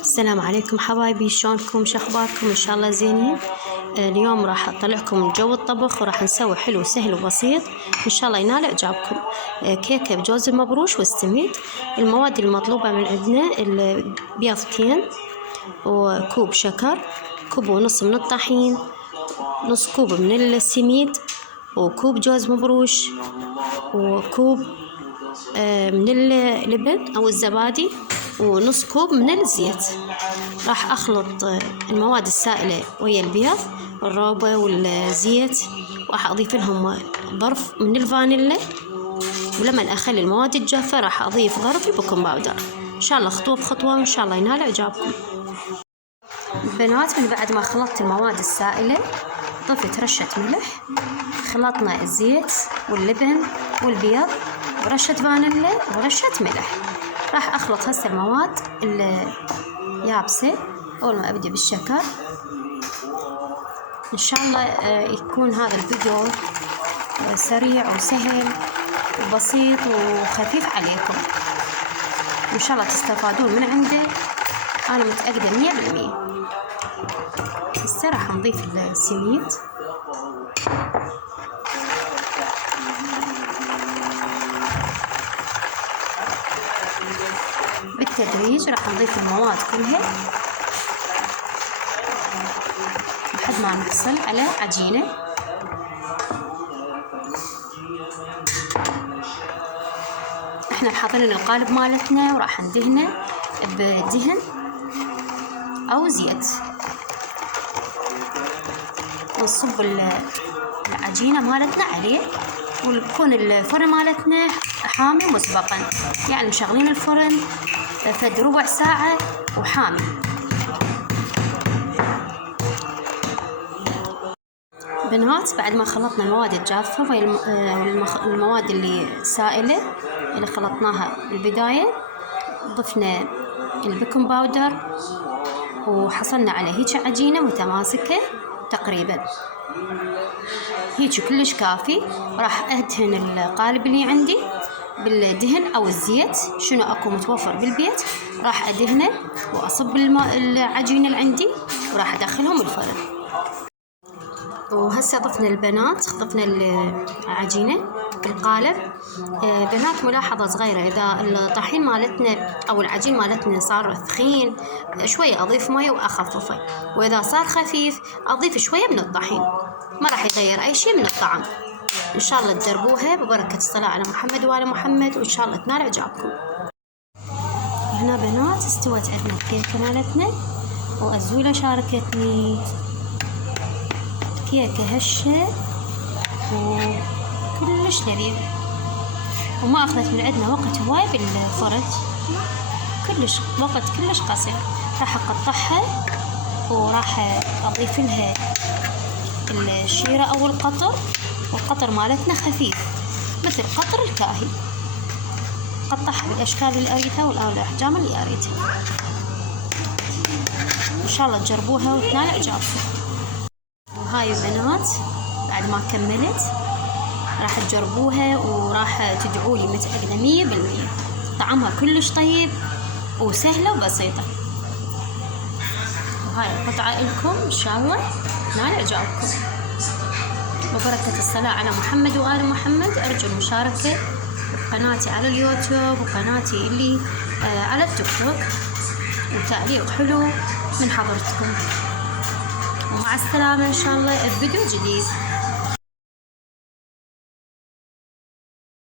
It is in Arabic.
السلام عليكم حبايبي، شلونكم؟ شخباركم؟ ان شاء الله زينين. اليوم راح اطلعكم جو الطبخ وراح نسوي حلو سهل وبسيط ان شاء الله ينال اعجابكم. كيكه بجوز المبروش والسميد. المواد المطلوبه من عندنا بيضتين وكوب شكر، كوب ونص من الطحين، نص كوب من السميد، وكوب جوز مبروش، وكوب من اللبن او الزبادي، ونص كوب من الزيت. راح اخلط المواد السائله ويا البيض والروبه والزيت، وراح اضيف لهم ظرف من الفانيلا، ولما اخلي المواد الجافه راح اضيف ظرف البيكنج باودر. ان شاء الله خطوه بخطوه وان شاء الله ينال اعجابكم. بنات، من بعد ما خلطت المواد السائله ضفت رشه ملح، خلطنا الزيت واللبن والبيض ورشه فانيلا ورشه ملح. راح اخلط هسه المواد اليابسه. اول ما ابدا بالشكر. ان شاء الله يكون هذا الفيديو سريع وسهل وبسيط وخفيف عليكم، ان شاء الله تستفادون من عنده، انا متاكده 100%. هسه راح نضيف السميد، بالتدريج راح نضيف المواد كلها لحد ما نحصل على عجينة. احنا حاطين القالب مالتنا وراح ندهنه بدهن او زيت، ونصب العجينة مالتنا عليه، ويكون الفرن مالتنا حامي مسبقا، يعني مشغلين الفرن فد ربع ساعة وحامي. بنات، بعد ما خلطنا المواد الجافة والمواد اللي سائلة اللي خلطناها بالبداية، ضفنا البيكنج باودر وحصلنا على هيك عجينة متماسكة تقريبا، هيك كلش كافي. راح ادهن القالب اللي عندي بالدهن او الزيت، شنو اكو متوفر بالبيت، راح ادهنه واصب العجينه اللي عندي وراح ادخلهم الفرن. وهسه ضفنا البنات، ضفنا العجينه بالقالب. بنات، ملاحظه صغيره، اذا الطحين مالتنا او العجين مالتنا صار ثخين شويه اضيف مي واخففه، واذا صار خفيف اضيف شويه من الطحين، ما راح يغير اي شيء من الطعم. ان شاء الله تجربوها ببركه الصلاه على محمد وآل محمد، وان شاء الله تنال اعجابكم. هنا بنات استوت عندنا الكيكه مالتنا، وازوله شاركتني كيكه هشه وكلش لذيذه، وما اخذت من عندنا وقت هواي بالفرن، كلش قصير. راح اقطعها وراح اضيف لها الشيره او القطر، والقطر مالتنا خفيف مثل قطر الكاهي. قطعها بالاشكال اللي اريدها والاحجام اللي اريدها. ان شاء الله تجربوها وتنال اعجابكم. وهاي بنات بعد ما كملت راح تجربوها وراح تدعولي، متأكدة 100%. طعمها كلش طيب وسهلة وبسيطة. وهاي القطعة لكم ان شاء الله تنال اعجابكم. وبركة الصلاة على محمد وآل محمد. أرجو المشاركة بقناتي على اليوتيوب وقناتي اللي على التيك توك، وتعليق حلو من حضرتكم. ومع السلامة إن شاء الله بفيديو جديد.